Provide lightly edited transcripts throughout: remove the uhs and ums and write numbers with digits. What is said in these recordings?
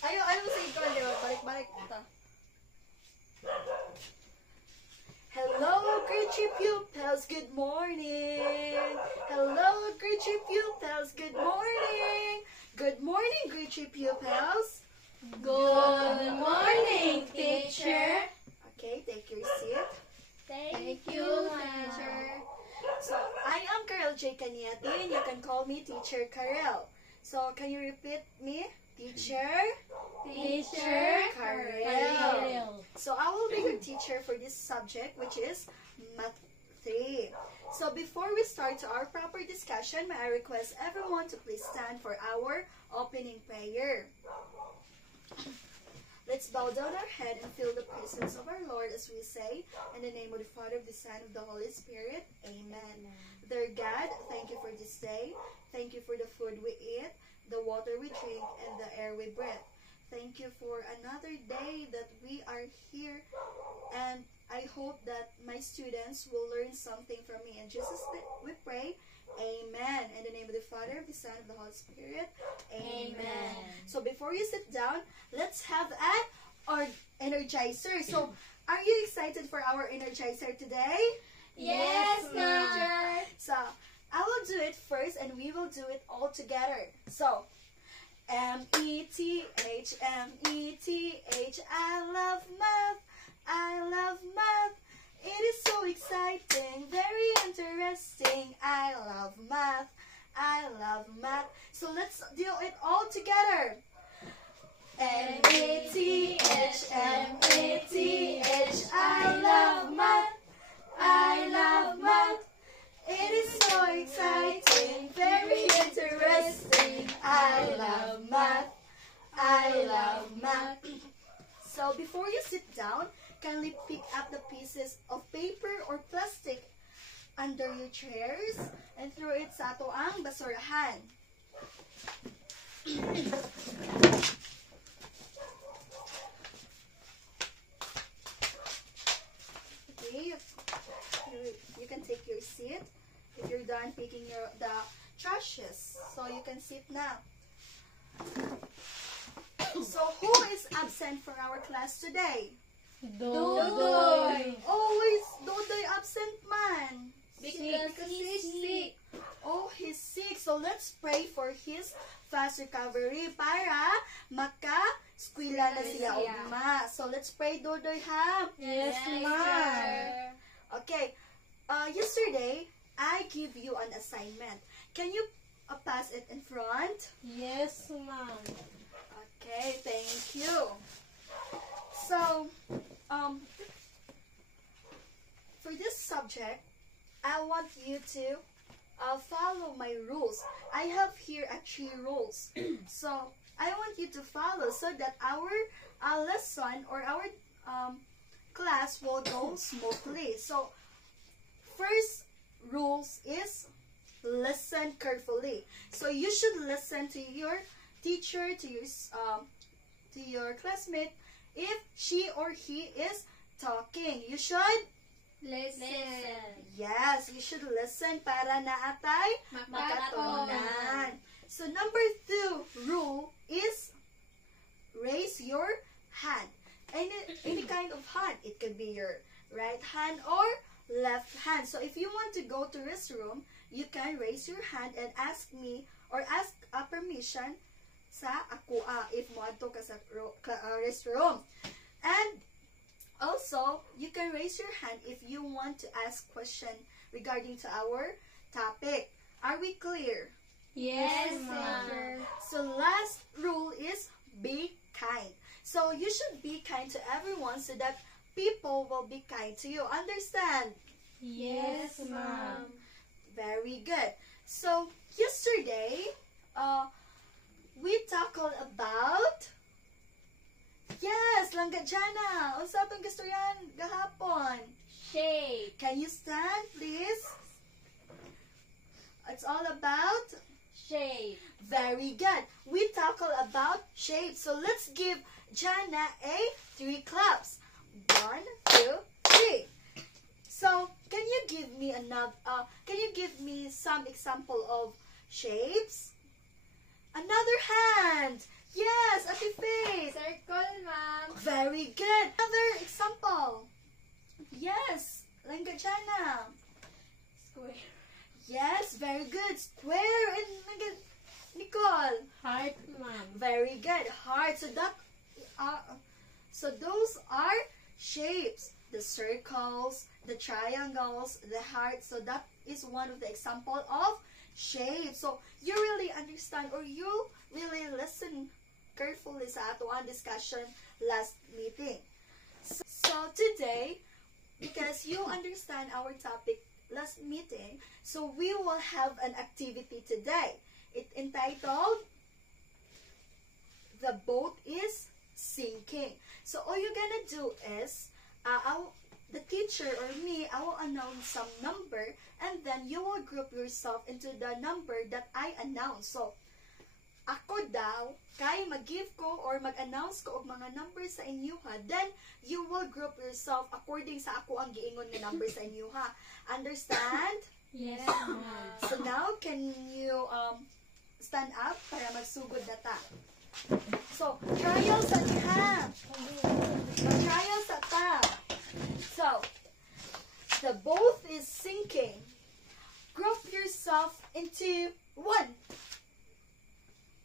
Ayaw sa ikaw, di ba? Balik-balik. Ito. Hello, grade 3 pupils. Good morning. Hello, grade 3 pupils. Good morning. Good morning, grade 3 pupils. Good morning, teacher. Okay, take your seat. Thank you, teacher. So, I am Karel J. Caniati, and you can call me Teacher Karel. So, can you repeat me? Teacher Teacher Karel. So, I will be your teacher for this subject, which is Math 3. So, before we start to our proper discussion, may I request everyone to please stand for our opening prayer. Let's bow down our head and feel the presence of our Lord as we say, in the name of the Father, of the Son, of the Holy Spirit. Amen. Dear God, thank you for this day. Thank you for the food we eat, the water we drink, and the air we breathe. Thank you for another day that we are here, and I hope that my students will learn something from me. In Jesus' name we pray. Amen. In the name of the Father, of the Son, of the Holy Spirit. Amen. So before you sit down, let's have an energizer. So, are you excited for our energizer today? Yes, teacher. So, I will do it first and we will do it all together. So, M-E-T-H, M-E-T-H, I love math, I love math. It is so exciting, very interesting. I love math, I love math. So let's do it all together. M-A-T-H, M-A-T-H, I love math, I love math. It is so exciting, very interesting. I love math, I love math. So before you sit down, kindly pick up the pieces of paper or plastic under your chairs and throw it sa ato ang basurahan. Okay, you can take your seat if you're done picking the trashes. So you can sit now. So who is absent for our class today? Dodoy. Always Dodoy absent man. Because he's sick. Oh, he's sick. So let's pray for his fast recovery para maka-skwela na siya ugma. So let's pray, Dodoy, ha? Yes, teacher. Okay. Yesterday, I give you an assignment. Can you pass it in front? Yes, ma'am. Okay, thank you. So, for this subject, I want you to follow my rules. I have here 3 rules. So, I want you to follow so that our lesson or our class will go smoothly. So, first rules is listen carefully. So, you should listen to your teacher, to your classmate. If she or he is talking, you should Listen. yes, you should listen para naatay makatunan. So number 2 rule is raise your hand. Any kind of hand. It could be your right hand or left hand. So if you want to go to restroom, you can raise your hand and ask me or ask permission sa ako if mo adto ka sa restroom. And also, you can raise your hand if you want to ask question regarding to our topic. Are we clear? Yes, ma'am. So last rule is be kind. So you should be kind to everyone so that people will be kind to you. Understand? Yes, ma'am. Very good. So yesterday, we tackled about langga Jana. Unsa atong gistoryan gahapon? Shape. Can you stand, please? It's all about Shape. very good. We tackle about shape. So let's give Jana a 3 claps. 1, 2, 3. So can you give me some example of shapes? Another hand. Yes, Ate Faith. Circle, ma'am. Very good. Another example. Yes, Langga Jana. Square. Yes, very good. Square and Langga Nicole. Heart, ma'am. Very good. Heart. So those are shapes. The circles, the triangles, the heart. So that is one of the example of shape. So you really understand or you really listen carefully sa atoang discussion last meeting. So today, because you understand our topic last meeting, so we will have an activity today. It entitled The Boat is Sinking. So all you're gonna do is the teacher or me, I will announce some number and then you will group yourself into the number that I announce. So, ako daw, kay mag-give ko or mag-announce ko og mga number sa inyo ha, then you will group yourself according sa ako ang giingon nga number sa inyo ha. Understand? Yes, ma'am. So now, can you stand up para magsugod na ta? So, trial sa ha. Trial sa ta. So, the boat is sinking. Group yourself into 1,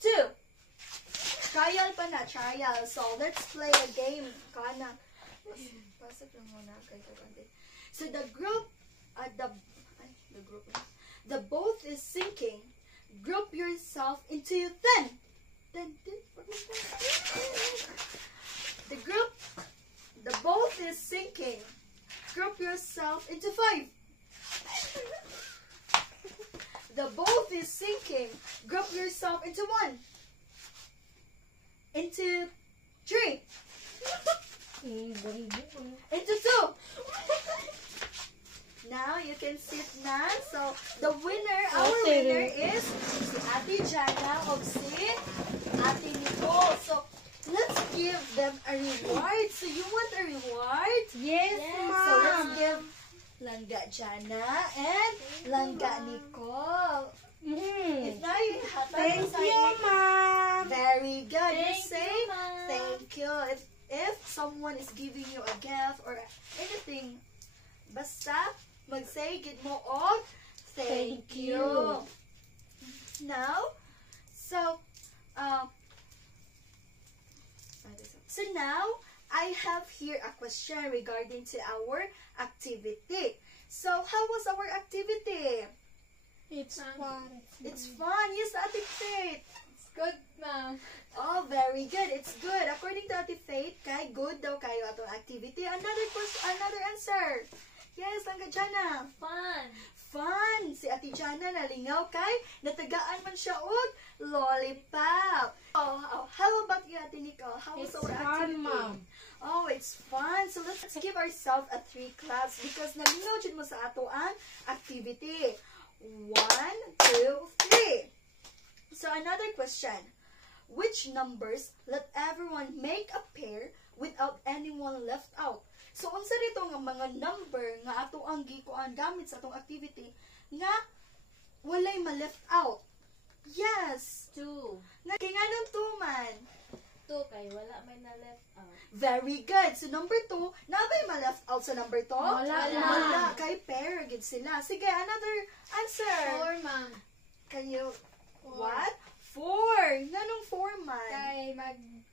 2. Trial pa na, trial. So, let's play a game. Kana. Pasok lang muna. So, the boat is sinking. Group yourself into 10. 10. The boat is sinking. Group yourself into 5. The boat is sinking. Group yourself into 1. Into 3. Into 2. Now you can sit na. So the winner, our winner is si Ate Jana of si Ate Nicole. So let's give them a reward. So you want a reward? Yes, So let's give Langga Jana and Langga Nicole. If now you have Thank you, ma'am. Very good. You Thank say you, ma'am. thank you. If someone is giving you a gift or anything, basta mag-say gid mo og thank Thank you. you. Now, so now I have here a question regarding to our activity. So how was our activity? It's fun. It's fun. Yes, Ate Faith. It's good, ma'am. Oh, very good. It's good. According to Ate Faith, kay good daw kayo atong activity. Another answer. Yes, Langga Jana. Fun. Fun. Si Ate Jana nalingaw kay natagaan man siya og lollipop. Oh, how about you, Ate Nicole? How was It's our fun, activity? ma'am. Oh, it's fun. So let's give ourselves a 3 claps because nalingaw jud mo sa ato ang activity. 1, 2, 3. So another question. Which numbers let everyone make a pair without anyone left out? So unsa dito nga mga number nga ato ang gikuan gamit sa atong activity nga walay ma-left out? Yes. 2. Nga kay nganong 2 man. 2 kay wala may na left out. Very good. So number 2, nabay ma-left out sa number 2? Wala. Kay pair gid sila. Sige, another answer. 4, ma'am. Can you 4. what? 4. Nganong 4 man? Kay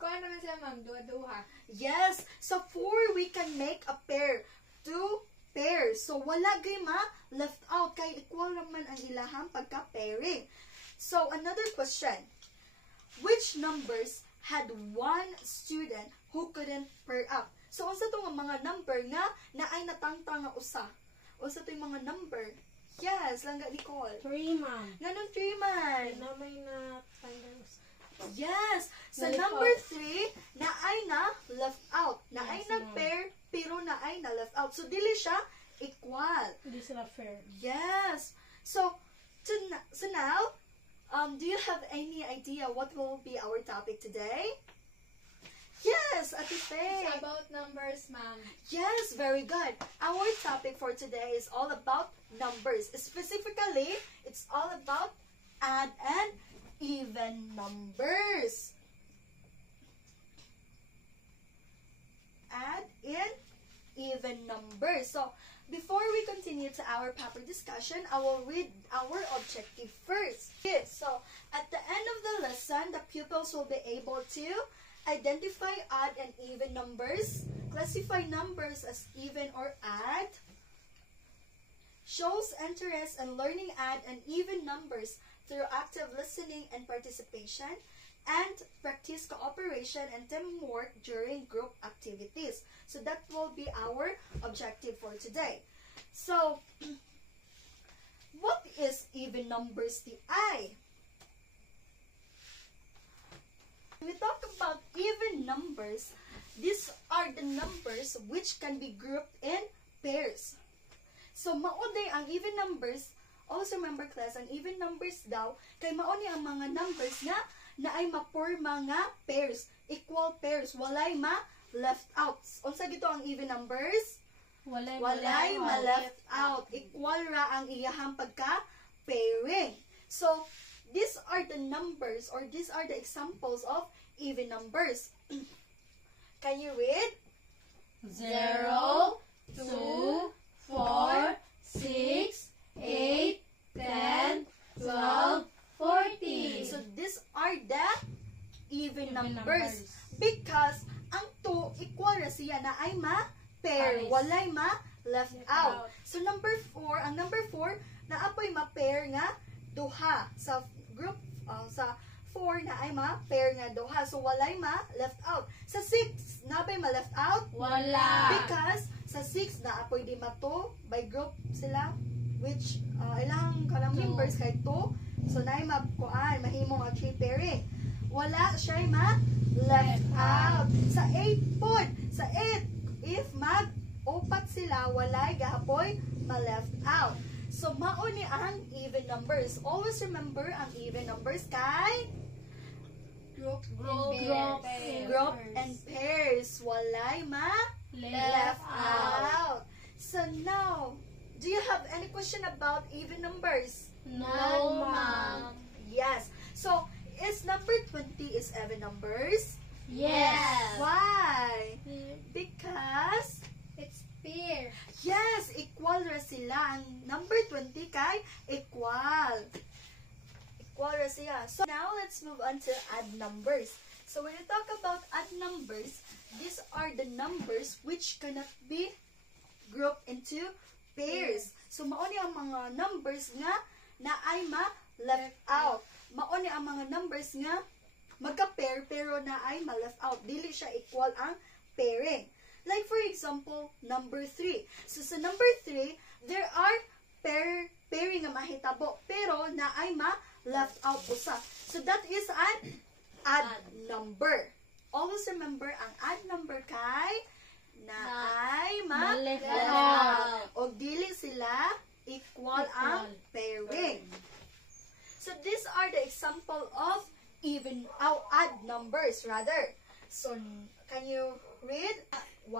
kuha naman sila, ma'am. Duha-duha. Yes. So 4 we can make a pair. 2 pairs. So wala gay ma left out kay equal naman ang ilahang pagka-pairing. So another question. Which numbers had one student who couldn't pair up? So unsa to nga mga number nga naay natangtang nga usa? Unsa to yung mga number? Yes, Langga Nicole. 3, ma'am. Nganong 3 man? Na may na tanggal. Yes. So Nalip number out. 3, naay na left out. Naay Yes, na ma'am. pair pero naay na left out. So dili siya equal. Hindi sila fair. Yes. So now, do you have any idea what will be our topic today? Yes, Ate Faye. It's about numbers, ma'am. Yes, very good. Our topic for today is all about numbers. Specifically, it's all about add and even numbers. Add in even numbers. So, before we continue to our proper discussion, I will read our objective first. Okay, so, at the end of the lesson, the pupils will be able to identify odd and even numbers, classify numbers as even or odd, shows interest in learning odd and even numbers through active listening and participation, and practice cooperation and teamwork during group activities. So that will be our objective for today. So, what is even numbers, T.I.? When we talk about even numbers, these are the numbers which can be grouped in pairs. So, maoday ang even numbers, also remember class, ang even numbers daw, kay maoni ang mga numbers nga na ay ma-forma nga pairs, equal pairs, walay ma-left out. Unsa gito ang even numbers? Walay ma-left out. Equal ra ang iyahang pagka-pairing. So, these are the numbers or these are the examples of even numbers. Can you read? 0, 2, 4, 6, 8, 10, 12, 14. So, these are the even numbers. Because, ang 2, equal ra siya na ay ma-pair. Pares. Walay ma-left out. So, number 4, ang number 4, na apoy ma-pair nga duha. Sa group, sa 4 na ay ma-pair nga duha. So, walay ma-left out. Sa 6, na apoy ma-left out? Wala. Because, sa 6, na apoy di ma-2, by group sila, which, ilang kanang members kay 2. So, na ay mahimo nga 3 pairing. Wala siya ma-left out. Sa 8 pod, sa 8, if mag-opat sila, walay gahapoy ma-left out. So, mauni ang even numbers. Always remember ang even numbers kay Group and pairs. Walay ma-left out. So, now, do you have any question about even numbers? No, ma'am. Yes. So, is number 20 is even numbers? Yes. Why? Because, It's pair. yes, equal ra sila. Ang number 20 kay equal. Equal ra siya. So, now let's move on to odd numbers. So, when you talk about odd numbers, these are the numbers which cannot be grouped into pairs. So, mauni ang mga numbers nga na ay ma-left out. Mauni ang mga numbers nga magka-pair pero na ay ma-left out. Dili siya equal ang pairing. Like for example, number 3. So sa number 3, there are pairing nga mahitabo pero na ay ma-left out usa. So that is an odd number. Always remember ang odd number kay na ay ma-left out. O dili sila equal ang pairing. So these are the example of even odd numbers rather. So can you read? 1,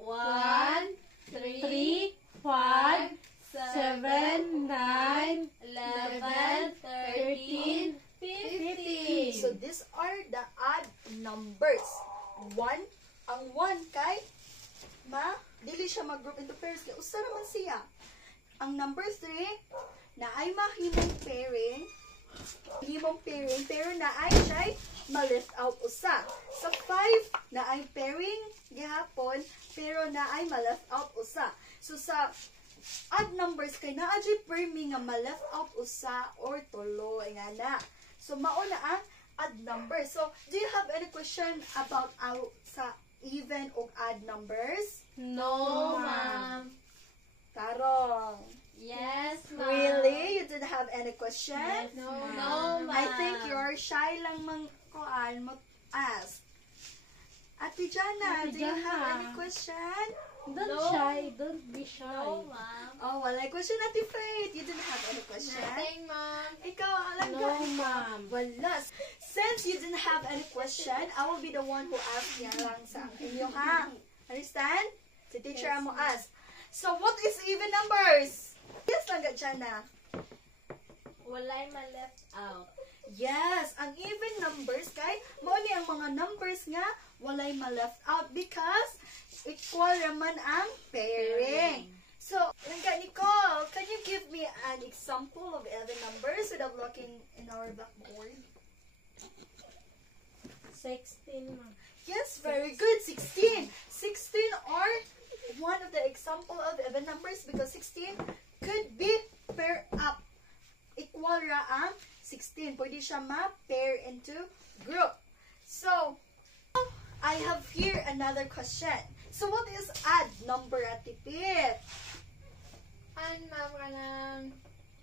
1, 3, 5, 7, 9, 11, 13, 15. So these are the odd numbers. 1, ang 1 kay dili siya mag-group into pairs. Kaya usa naman siya. Ang number 3 na ay mahimong pairing, pero na ay siya'y ma-left out usa. Sa 5 na ay pairing gihapon, pero na ay ma-left out usa. So sa odd numbers kay naa jud permi nga ma-left out usa or tulo nga na. So mao na ang odd numbers. So do you have any question about sa even o odd numbers? No, ma'am. Tarong. Yes, ma'am. Really? You didn't have any question? Yes, no, ma'am. I think you're shy lang mo ask. Ate Jana, do you have any question? Don't No. shy. Don't be shy. No, ma'am. Oh, wala question, Ate Faith. You didn't have any question? Nothing, ma'am. Ikaw, alam No, ka. ma'am. Wala. Since you didn't have any question, I will be the one who ask niya lang sa inyo, ha? Understand? Si teacher Yes, mo ask. So, what is even numbers? Yes lang ka, Jana. Walay ma left out. Yes, ang even numbers kay mao ni ang mga numbers nga walay ma-left out because equal raman ang pairing. So, Langga Nicole, can you give me an example of even numbers without looking in our blackboard? 16, ma'am. Yes, very good. 16. 16 are one of the example of even numbers because 16 could be pair up. Equal ra ang 16. Pwede siya ma-pair into group. So, I have here another question. So, what is odd number at tipit? An, ma'am,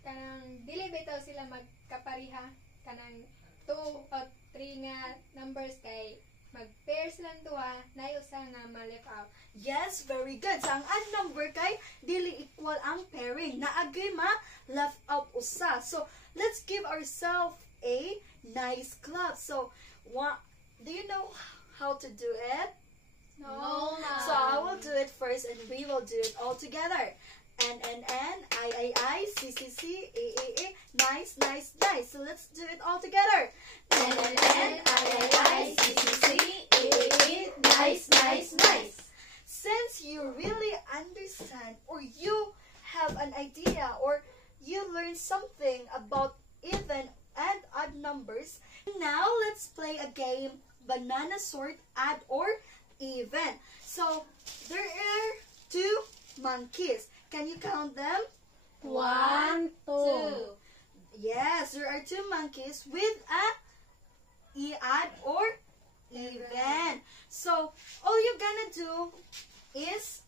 kanang dili bitaw sila magkapariha. Kanang 2 o 3 nga numbers kay mag-pair silang duha, na usa nga ma-left out. Yes, very good. So, ang odd number kay dili equal ang pairing. Naagay ma left out usa. So, let's give ourselves a nice clap. So, do you know how to do it? No, ma'am. So, I will do it first and we will do it all together. N, I, C, A, nice, nice, nice. So, let's do it all together. N, I, C, A, nice, nice, nice. Since you really understand or you have an idea or you learn something about even and odd numbers, now let's play a game, banana sort, add or even. So, there are 2 monkeys. Can you count them? 1, 2. Yes, there are 2 monkeys with a add or even. So, all you're gonna do is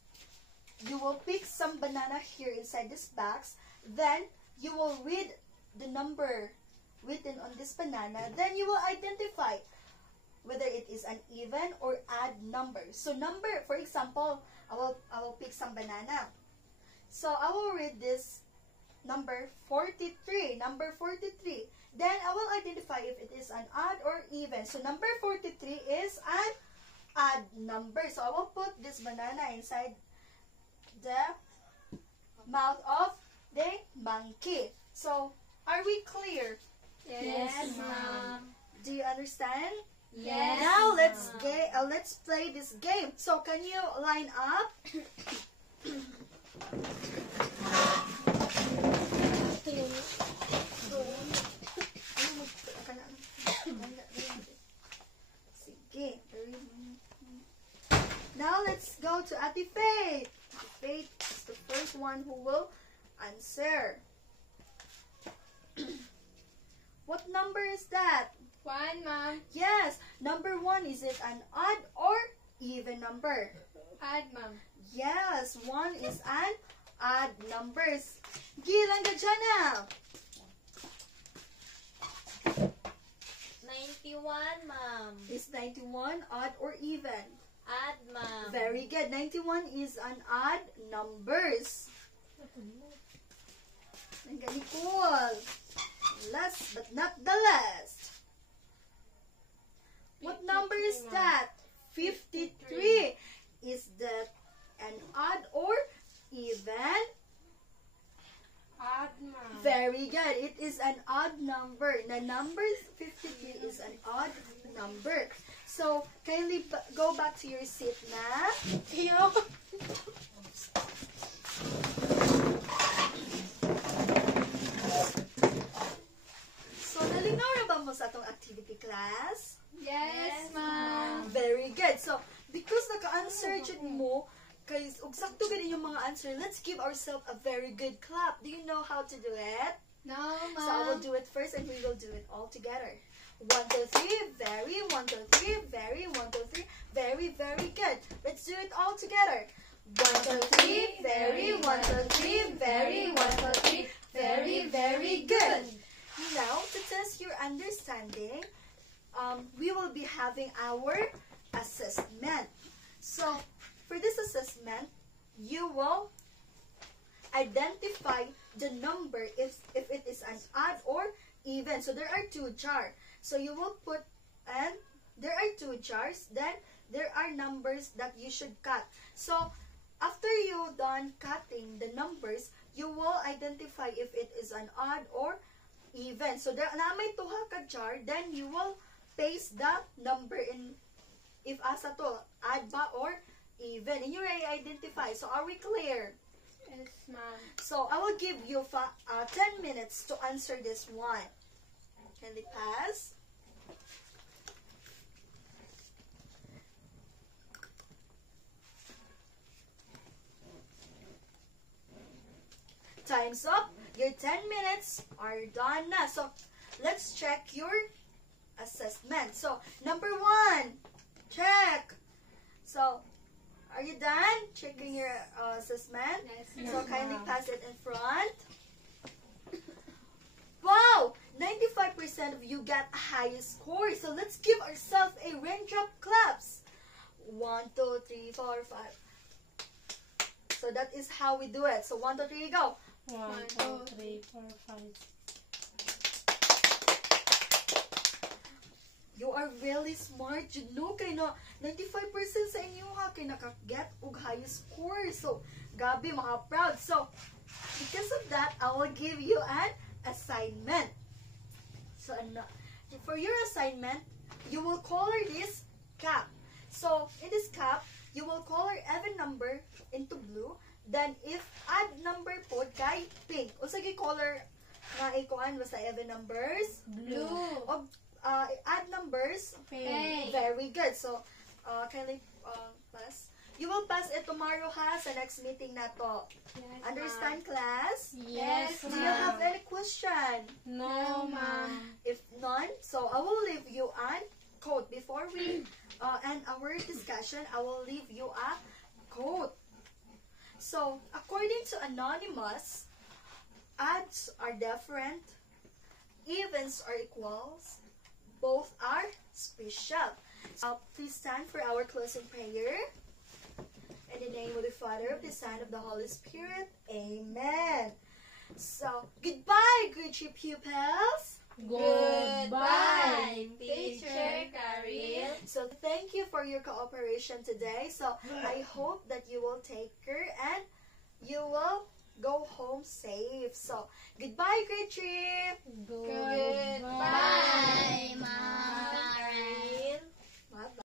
you will pick some banana here inside this box. Then, you will read the number written on this banana. Then, you will identify whether it is an even or odd number. So, number, for example, I will pick some banana. So, I will read this number 43. Number 43. Then, I will identify if it is an odd or even. So, number 43 is an odd number. So, I will put this banana inside the mouth of the monkey. So, are we clear? Yes, ma'am. Do you understand? Yes. Now, let's play this game. So, can you line up? Sige. Now let's go to Ate Faith. Ate Faith is the first one who will answer. What number is that? 1, ma'am. Yes, number 1, is it an odd or even number? Add, ma'am. Yes, 1 is an odd numbers. Gilang ka dyan na. 91, ma'am. Is 91 odd or even? Add, ma'am. Very good. 91 is an odd numbers. Ang galing cool. Last but not the last. What number is that? 53. Is that an odd or even? Add, ma'am. Very good. It is an odd number. The number 53 is an odd number. So, kindly go back to your seat na. So, nalinaw na ba mo sa atong activity class? Yes, ma'am. Very good. So, because naka-answer dyan mo, kay ug sakto gani yung mga answer, let's give ourselves a very good clap. Do you know how to do it? No, So I will ma'am. do it first and we will do it all together. 1, 2, 3, very, 1, 2, 3, very, 1, 2, 3, very, very good. Let's do it all together. 1, 2, 3, very, 1, 2, 3, very, 1, 2, 3, very, very good. Now, to test your understanding, we will be having our assessment. So, for this assessment, you will identify the number if it is an odd or even. So there are 2 jars. So you will put, and there are 2 jars. Then there are numbers that you should cut. So after you done cutting the numbers, you will identify if it is an odd or even. So there na may tuha ka jar, then you will paste the number in if asa to add ba or even, and you identify. So are we clear? Yes, ma'am. So I will give you 10 minutes to answer this one. Can they pass? Time's up. Your 10 minutes are done na. So let's check your assessment. So number 1, check. So are you done checking your assessment? Yes, So ma'am. kindly pass it in front. Wow! 95% of you got a high score. So let's give ourselves a raindrop claps. 1, 2, 3, 4, 5. So that is how we do it. So 1, 2, 3, go. 1, 2, 3, 4, 5. You are really smart, you know, kay na 95% sa inyo ha, kay nakaget og high score. So, Gabi, mga proud. So, because of that, I will give you an assignment. So, for your assignment, you will color this cap. So, in this cap, you will color even number into blue. Then, if add number po kay pink. O sige, color nga ikuan basta even numbers. Blue. O, add numbers. Pink. Very good. So, kindly pass. You will pass it tomorrow ha sa next meeting na to. Yes, Understand, class? Yes, Do you have ma'am. any question? No, ma'am. If none, so I will leave you a quote. Before we end our discussion, I will leave you a quote. So, according to Anonymous, odds are different, evens are equals, both are special. So, please stand for our closing prayer. In the name of the Father, of the Son, of the Holy Spirit. Amen. So, goodbye, grade 3 pupils. Goodbye, Teacher Karil. So, thank you for your cooperation today. So, I hope that you will take care and you will go home safe. So, goodbye, grade 3. Goodbye. Bye, Mom.